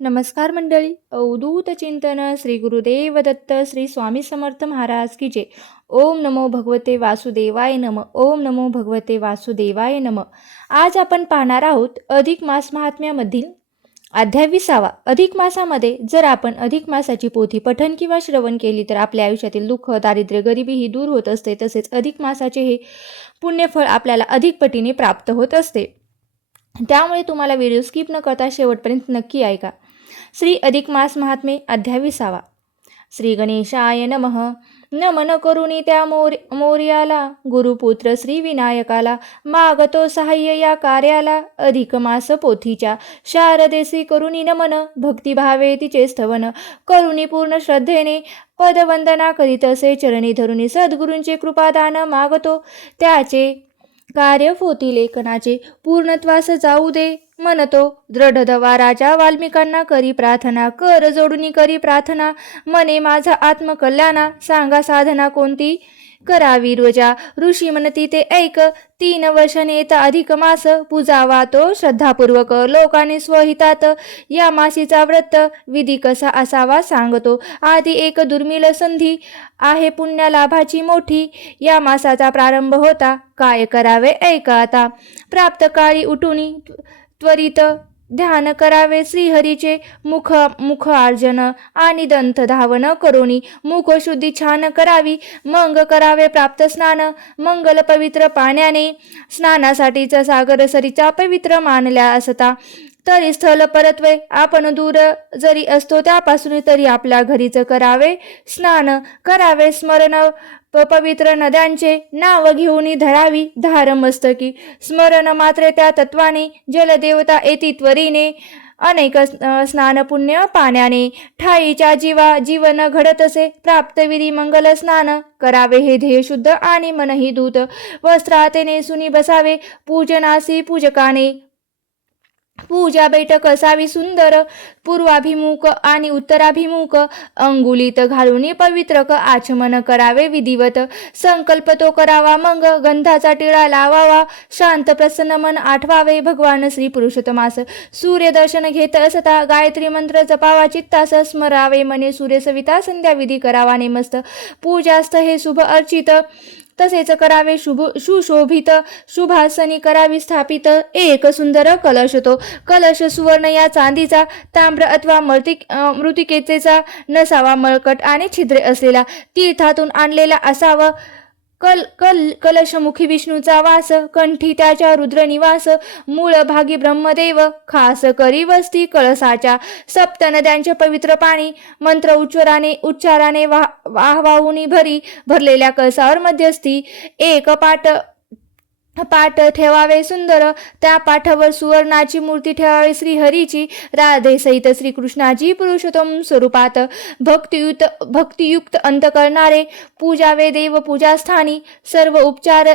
नमस्कार मंडळी. अवधूत चिंतन श्री गुरुदेव दत्त श्री स्वामी समर्थ महाराज की जय. ओम नमो भगवते वासुदेवाय नम. ओम नमो भगवते वासुदेवाय नम. आज आपण पाहणार आहोत अधिक मास महात्म्यामधील अध्याय 20. अधिक मासामध्ये जर आपण अधिक मासाची पोथी पठण किंवा श्रवण केली तर आपल्या आयुष्यातील दुःख, दारिद्र्य, गरिबी ही दूर होत असते. तसेच अधिक मासाचे हे पुण्यफळ आपल्याला अधिक पटीने प्राप्त होत असते. त्यामुळे तुम्हाला व्हिडिओ स्किप न करता शेवटपर्यंत नक्की ऐका. श्री अधिक मास महात्मे अध्याय 20. श्री गणेशाय नमः. नमन करुणी त्या मोर्याला, गुरुपुत्र श्री विनायकाला, मागतो सहाय्य या कार्याला. अधिक मास पोथीच्या शारदेसी करुणी नमन, भक्तिभावे तिचे स्तवन, करुणी पूर्ण श्रद्धेने पदवंदना करीत असे. चरणी धरुणी सद्गुरूंचे कृपादान मागतो, त्याचे कार्य फोती लेखनाचे पूर्णत्वास जाऊ दे म्हणतो. दृढदवा राजा वाल्मिकांना करी प्रार्थना, कर जोडून करी प्रार्थना, मने माझा आत्मकल्याणा, सांगा साधना कोणती करावी रोजा. ऋषी म्हणती ते ऐक, 3 वर्षाने येता अधिक मास, पूजावा तो श्रद्धापूर्वक लोकांनी स्वहितात. या मासीचा व्रत विधी कसा असावा सांगतो. आधी एक दुर्मिळ संधी आहे पुण्य लाभाची मोठी, या मासाचा प्रारंभ होता, काय करावे ऐका आता. प्राप्त काळी उठून त्वरित ध्यान करावे श्रीहरीचे, मुख अर्जन आणि दंत धावन करोनी, मुख शुद्धी छान करावी. मग करावे प्राप्त स्नान, मंगल पवित्र पाण्याने, स्नानासाठीचा सागर सरीचा पवित्र मानल्या असता. तरी स्थल परत्वे आपण दूर जरी असतो त्यापासून, तरी आपल्या घरीच करावे स्नान. करावे स्मरण पवित्र नद्यांचे, नाव घेऊन धरावी धार मस्तकी. स्मरण मात्रे त्या तत्वाने, जलदेवता येती त्वरीने, अनेक स्नान पुण्य पाण्याने. ठाईच्या जीवन घडत असे, प्राप्त विधी मंगल स्नान करावे हे ध्येय शुद्ध आणि मनही दूत. वस्त्राते नेसुनी बसावे पूजनासी पूजकाने, पूजा बैठक असावी सुंदर, पूर्वाभिमुख आणि उत्तराभिमुख. अंगुलीत घालून पवित्र आचमन करावे विधिवत. संकल्प तो करावा मग, गंधाचा टिळा लावावा, शांत प्रसन्न मन आठवावे भगवान श्री पुरुषोत्तमास. सूर्यदर्शन घेत असता गायत्री मंत्र जपावा चित्तास, स्मरावे मने सूर्य सविता. संध्या विधी करावा नेमस्त, पूजास्थ हे शुभ अर्चित. तसेच करावे सुशोभित, शुभासनी करावी स्थापित. एक सुंदर कलश, तो कलश सुवर्ण या चांदीचा, ताम्र अथवा मृतिकेचा नसावा, मळकट आणि छिद्रे असलेला, तीर्थातून आणलेला असावा. कलशमुखी विष्णूचा वास, कंठी त्याच्या रुद्रनिवास, मूळ भागी ब्रह्मदेव, खास करी वस्ती कळसाच्या. सप्त नद्यांचे पवित्र पाणी मंत्र उच्चाराने वाहवाहुनी भरलेल्या कळसावर मध्यस्थी. एक पाठ ठेवावे सुंदर, त्या पाठावर सुवर्णाची मूर्ती ठेवावी श्रीहरीची, राधे सहित श्रीकृष्णाची पुरुषोत्तम स्वरूपात. भक्तियुक्त अंत करणारे पूजावे देव पूजास्थानी. सर्वोपचार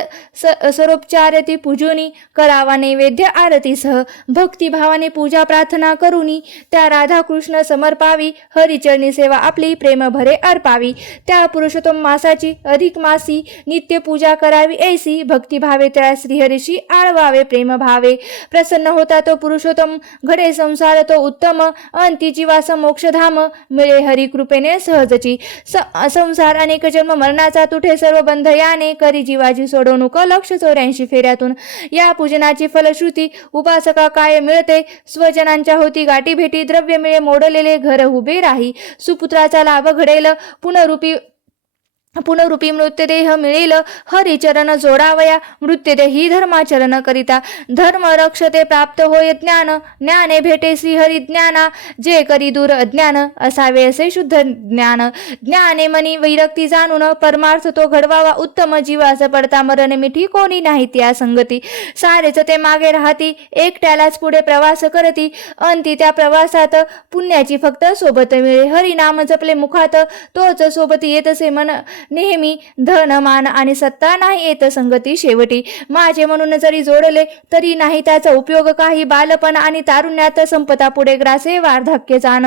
ते पूजोनी, करावा नैवेद्य आरतीसह. भक्तिभावाने पूजा प्रार्थना करुनी, त्या राधाकृष्ण समर्पावी. हरिचरणी सेवा आपली प्रेम भरे अर्पावी. त्या पुरुषोत्तम मासाची अधिक मासी नित्य पूजा करावी ऐसी. भक्तिभावे त्या श्रीहरीशी आळवावे प्रेम भावे. प्रसन्न होता तो पुरुषोत्तम, घडे संसार तो उत्तम. अंती जीवास मोक्षधाम, मिळे हरी कृपेने सहजची. संसार अनेक जन्म मरणाचा तुठे, सर्व बंध याने करी जीवाची सोडवणूक 184 फेऱ्यातून. या पूजनाची फलश्रुती उपासका काय मिळते, स्वजनांच्या होती गाठी भेटी. द्रव्य मिळे मोडलेले घर उभे राही, सुपुत्राचा लाभ घडेल. पुनरूपी मृत्युदेह मिळेल, हरिचरण जोडावया. मृत्युदेही धर्माचरण करिता, धर्म रक्षते प्राप्त होय ज्ञान. ज्ञाने भेटे श्रीहरी ज्ञाना, जे करी दूर अज्ञान. असावे असे शुद्ध ज्ञान, ज्ञाने मनी वैरक्ती जाणून. परमार्थ तो घडवावा उत्तम, जीवास पडता मरण मिठी कोणी नाही त्या संगती. सारेच ते मागे राहती, एकट्यालाच पुढे प्रवास करती. अंती त्या प्रवासात पुण्याची फक्त सोबत मिळे. हरिनाम जपले मुखात, तोच सोबत येत असे मन नेहमी धन मान आणि सत्ता नाही येत संगती शेवटी. माझे म्हणून जरी जोडले तरी नाही त्याचा उपयोग काही. बालपण आणि तारुण्यात संपता पुढे ग्रासे वार्धक्य जाण.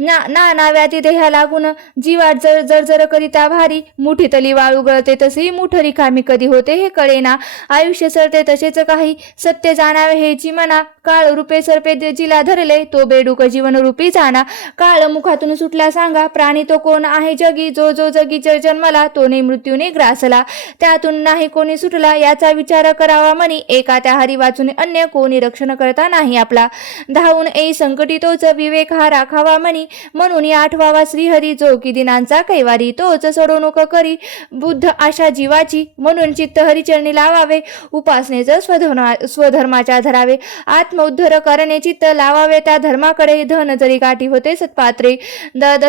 ना व्याधी देहा लागून जीवात जर करिता भारी. मुठीतली वाळू गळते तशी मुठ रिकामी कधी होते हे कळेना. आयुष्य सरते तसेच काही सत्य जाणावे हेची म्हणा. काळ रूपे सरपे जिला धरले तो बेडूक जीवन रूपी जाणा. काळ मुखातून सुटला सांगा प्राणी तो कोण आहे जगी. जो जगी जन्मला तोने मृत्यूने ग्रासला. त्यातून नाही कोणी सुटला याचा विचार करावा मनी. एका त्या हरी वाचून अन्य कोणी रक्षण करता नाही आपला. धावून येई संकटी तोच विवेक हा राखावा मनी. म्हणून आठवावा श्रीहरी जो की दिनांचा कैवारी. तोच सोडवणूक करी बुद्ध आशा जीवाची. म्हणून चित्त हरिचरणी लावावे उपासनेच स्वधर्माच्या धरावे. आत्मउद्धर करणे चित्त लावावे त्या धर्माकडे. धन जरी गाठी होते सत्पात्रे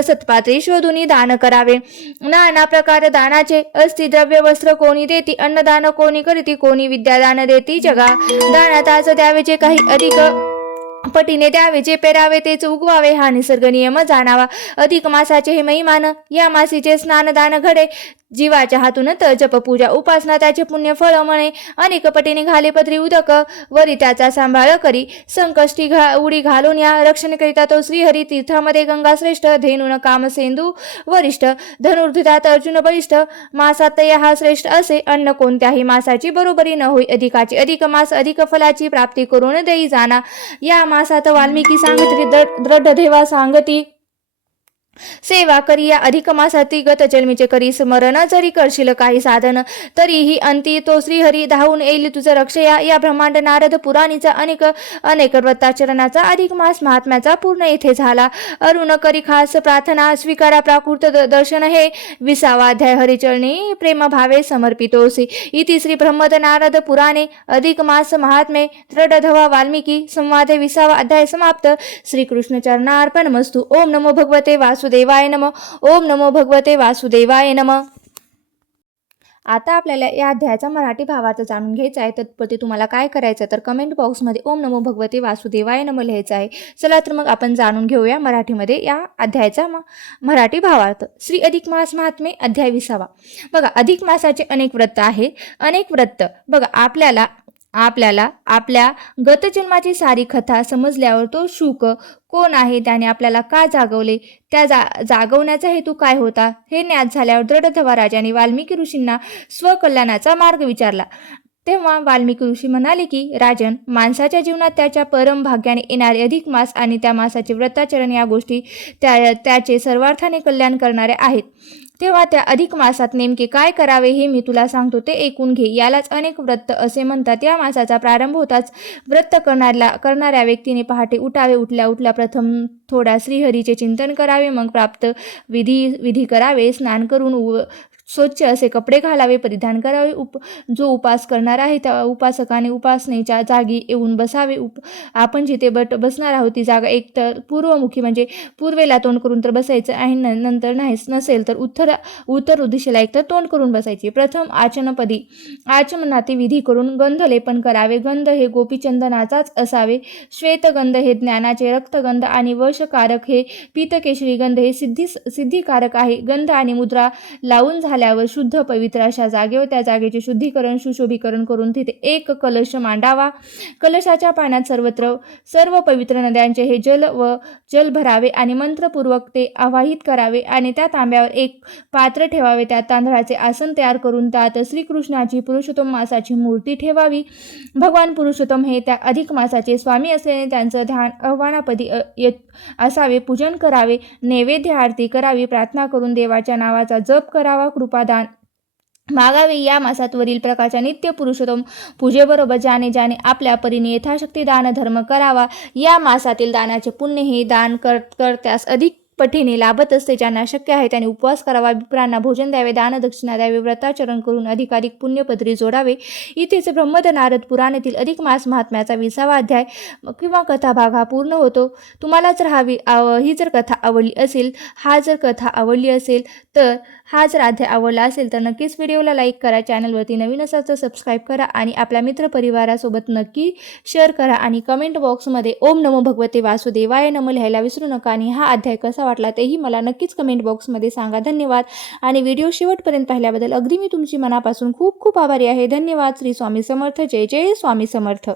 सत्पात्रे शोधून दान करावे. नाना प्रकार दानाचे असती. द्रव्य वस्त्र कोणी देती. अन्नदान कोणी करीती. कोणी विद्यादान देती जगा. दानात द्यावे जे काही अधिक पटीने द्यावे. जे पेरावे तेच उगवावे हा निसर्ग नियम जाणावा. अधिक मासाचे हे महिमान या मासीचे स्नानदान घडे. जीवाच्या हातून जप पूजा उपासना त्याचे पुण्य फळ म्हणे. अनेक पटीने घाले पत्री उदक वरी त्याचा सांभाळ करी. संकष्टी उडी घालून या रक्षण करिता तो श्रीहरी. तीर्थामध्ये गंगा श्रेष्ठ धेनून कामसेंदू वरिष्ठ. धनुर्धुरात अर्जुन बलिष्ठ. मासात या हा श्रेष्ठ असे अन्न कोणत्याही मासाची बरोबरी न होई अधिकाची. अधिक मास अधिक फलाची प्राप्ती करून देई जाणा. या मासात वाल्मिकी सांगती दृढ देवा सांगती. सेवा करी या अधिक मासाती गत जन्मीचे करी स्मरण. जरी करशील काही साधन तरीही अंती तो श्रीहरी धावून येईल तुझं रक्षया. या ब्रह्मांड नारद पुराणीचा अनेक व्रताचरणाचा अधिक मास महात्म्याचा पूर्ण येथे झाला. अरुण करी खास प्रार्थना स्वीकारा प्राकृत दर्शन हे 20वा अध्याय हरिचरणी प्रेम भावे समर्पितोसी. इति श्री ब्रह्मद नारद पुराणे अधिक मास महात्मे दृढधवा वाल्मिकी संवादे 20वा अध्याय समाप्त. श्रीकृष्ण चरणार्पणमस्तु. ओम नमो भगवते वासुदेवाय नमः. ओम नमो भगवते वासुदेवाय नमः. आता आपल्याला या अध्यायाचा मराठी भावार्थ जाणून घ्यायचा आहे. तत्पूर्वी तुम्हाला काय करायचं तर कमेंट बॉक्समध्ये ओम नमो भगवते वासुदेवाय नमः लिहायचं आहे. चला तर मग आपण जाणून घेऊया मराठीमध्ये या अध्यायाचा मराठी भावार्थ. श्री अधिक मास महात्मे अध्याय 20वा. बघा अधिक मासाचे अनेक व्रत आहे. अनेक व्रत बघा आपल्याला आपल्या गतजन्माची सारी कथा समजल्यावर तो शुक कोण आहे, त्याने आपल्याला का जागवले, त्या जागवण्याचा हेतू काय होता हे ज्ञात झाल्यावर दृढधवा राजाने वाल्मिकी ऋषींना स्वकल्याणाचा मार्ग विचारला. तेव्हा वाल्मिकी ऋषी म्हणाले की राजन, माणसाच्या जीवनात त्याच्या परम भाग्याने येणारे अधिक मास आणि त्या मासाचे व्रताचरण या गोष्टी त्याचे सर्वार्थाने कल्याण करणारे आहेत. तेव्हा त्या अधिक मासात नेमके काय करावे हे मी तुला सांगतो ते ऐकून घे. यालाच अनेक व्रत असे म्हणतात. या मासाचा प्रारंभ होताच व्रत करणाऱ्या व्यक्तीने पहाटे उठावे. उठल्या प्रथम थोडा श्रीहरीचे चिंतन करावे. मग प्राप्त विधी करावे. स्नान करून स्वच्छ असे कपडे घालावे, परिधान करावे. जो उपास करणार आहे त्या उपासकाने उपासनेच्या जागी येऊन बसावे. आपण जिथे बसणार आहोत ती जागा एक तर पूर्वमुखी म्हणजे पूर्वेला तोंड करून तर बसायचं आहे. नंतर नसेल तर उत्तर दिशेला एक तर तोंड करून बसायचे. प्रथम आचमनाती विधी करून गंध लेपन करावे. गंध हे गोपीचंदनाचाच असावे. श्वेतगंध हे ज्ञानाचे, रक्तगंध आणि वशकारक हे पीतकेशरी गंध हे सिद्धिकारक आहे. गंध आणि मुद्रा लावून झाल्यावर शुद्ध पवित्र अशा जागेवर त्या जागेचे शुद्धीकरण सुशोभीकरण करून तिथे एक कलश मांडावा. कलशाच्या पाण्यात सर्व पवित्र नद्यांचे हे जल भरावे आणि मंत्रपूर्वक ते आवाहित करावे आणि त्या तांब्यावर एक पात्र ठेवावे. त्या तांदळाचे आसन तयार करून त्यात श्रीकृष्णाची पुरुषोत्तम मासाची मूर्ती ठेवावी. भगवान पुरुषोत्तम हे त्या अधिक मासाचे स्वामी असल्याने त्यांचं ध्यान आव्हानापदी असावे. पूजन करावे. नैवेद्य आरती करावी. प्रार्थना करून देवाच्या नावाचा जप करावा. कृपादान मागावे. या मासात वरील प्रकारच्या नित्य पुरुषोत्तम पूजेबरोबर ज्याने आपल्या परीने यथाशक्ती दान धर्म करावा. या मासातील दानाचे पुण्य हे दान करत्यास अधिक पटीने लाभत असते. ज्यांना शक्य आहे त्यांनी उपवास करावा. विप्रांना भोजन द्यावे. दान दक्षिणा द्यावे. व्रताचरण करून अधिकाधिक पुण्यपत्री जोडावे. इथेच ब्रह्मद नारद पुराणातील अधिक मास महात्म्याचा 20वा अध्याय किंवा कथा भाग हा पूर्ण होतो. तुम्हाला जर ही जर कथा आवडली असेल, कथा आवडली असेल तर हा जर अध्याय आवडला असेल तर नक्कीच व्हिडिओला लाईक करा. चॅनलवरती नवीन असाल तर सबस्क्राईब करा आणि आपल्या मित्रपरिवारासोबत नक्की शेअर करा आणि कमेंट बॉक्समध्ये ओम नमो भगवते वासुदेवाय नमः लिहायला विसरू नका. आणि हा अध्याय कसा कसा वाटला तेही मला नक्कीच कमेंट बॉक्समध्ये सांगा. धन्यवाद. आणि व्हिडिओ शेवटपर्यंत पाहिल्याबद्दल अगदी मी तुमची मनापासून खूप खूप आभारी आहे. धन्यवाद. श्री स्वामी समर्थ. जय जय स्वामी समर्थ.